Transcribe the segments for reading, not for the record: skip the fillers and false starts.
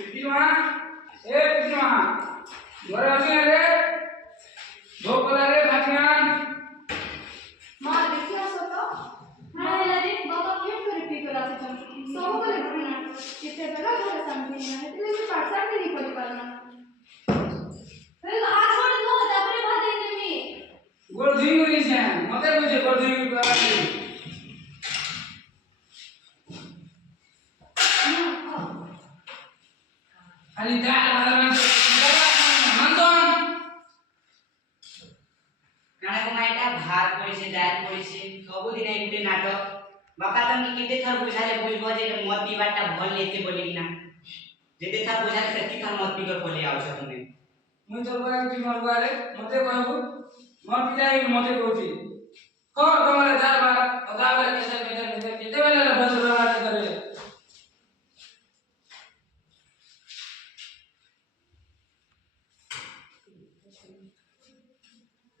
प्रीतिमा ए प्रीतिमा घरे आसी रे भोक कला रे भातियान मां देखि आसो तो हां हेला रे बाबा केम करे पी कर आसे छन सब करे भरना केते बेला घरे शांति नहीं हेतले से पाठशाला नहीं पढ़ी पारना हेला आज गोड़ दो तापरे भाते तुमी गोड़ धुई गई छे मते बुझे गोड़ धुई करा खाली दाल भात मानसन काना को माइटा भात पड़िसे दाल पड़िसे सब दिन गुटे नाटक बापा तमनी केते थर बुझाले बुझबो जे मत पीबाटा भल लेते बोली ना जेते थर बुझाले सेति थर मत पीकर बोले आवछ तुमने मुई तो बाय कि मरवा रे मते कहबो मत पिजाई मते कहती को तमरे दाल भात दाल कैसे केते बेला बस बात करे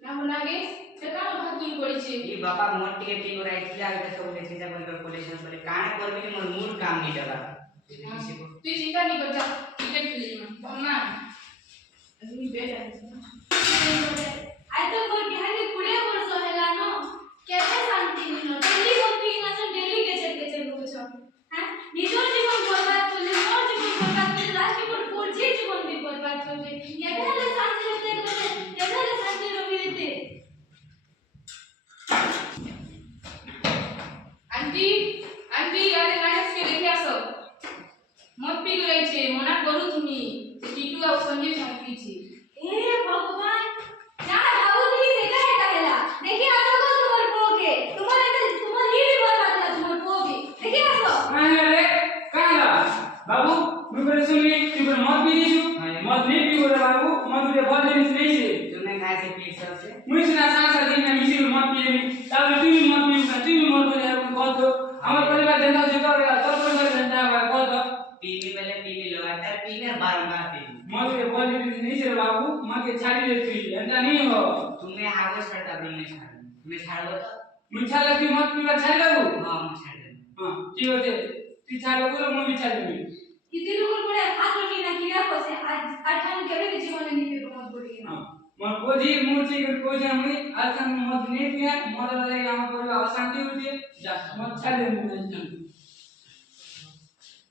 ना मुनागे सेका भात तुई पड़ीछे ई बापा मोर टिके टिको राइथिला आगे सब लेते जा बोल कर पोलिशन बोले काना करबी मोर मूड काम नहीं डरा तुई चिंता नहीं कर जा टिकट ले ना ना अभी बेड आई तो मोर बिहार के पुड़े वर्ष हैला न केते शांति न डेली होती ना सन डेली के होछ हां निजो जीवन बर्बाद करले मोर जीवन बर्बाद करले लास्ट पर पूर जीवन भी बर्बाद करले केते शांति रहते केते शांति रवि रहते आंटी आंटी अरे लाइट्स के देखिया सब मत पी गई छे मना करू तुमी जे टीटू आ संजय शांति छे ए भगवान जाना भाबुली सेटा है कहला देखि आसो को तुमर पोके तुमर ही बर्बाद ना तुमर पोके देखि आसो नहीं रे कांदा बाबू मुई करे सुनी तू पर मत पी दीछु मत नहीं पी रे बाबू मत रे बहुत दिन नहीं से तुमने खाए से पी सब से मुई से ना साथ दिन में मिसी मत पी रे तब तू भी मत पी तू भी मत बोले कह दो हमर परिवार जनता जेता रे सब परिवार जनता कह दो पीने वाले पीने लगातार पीने बार-बार पी मत रे बहुत दिन नहीं से बाबू मां के छाड़ी दे तू ऐसा नहीं हो तुम्हें हागो छड़ता नहीं छाड़ मैं छाड़बो तो मिठा लगी मत पीवा छाड़ लगू हां मैं छाड़ दे हां ठीक होते तू छाड़ लगू मैं भी छाड़ दूंगी इति लोगन पड़े हाथ रोटी ना किया कोसे आज आठान केबे के जीवन नहीं पे मत बोली हां मन कोजी मूर्ति के कोजी हमनी आज हम मत नहीं पिया मत रे हम परिवार अशांति होती जा मत छाड़ दे मुझे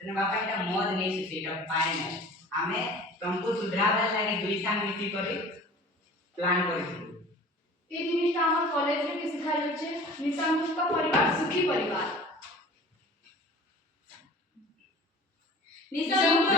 तने बापा एटा मद नहीं से सेटा पाए ना हमें तुमको सुधरावे लागे दुई संग मिसी करे प्लान करी ए जिनिसटा हमर कॉलेज में के सिखाइल छै निशांत का परिवार सुखी परिवार निशांत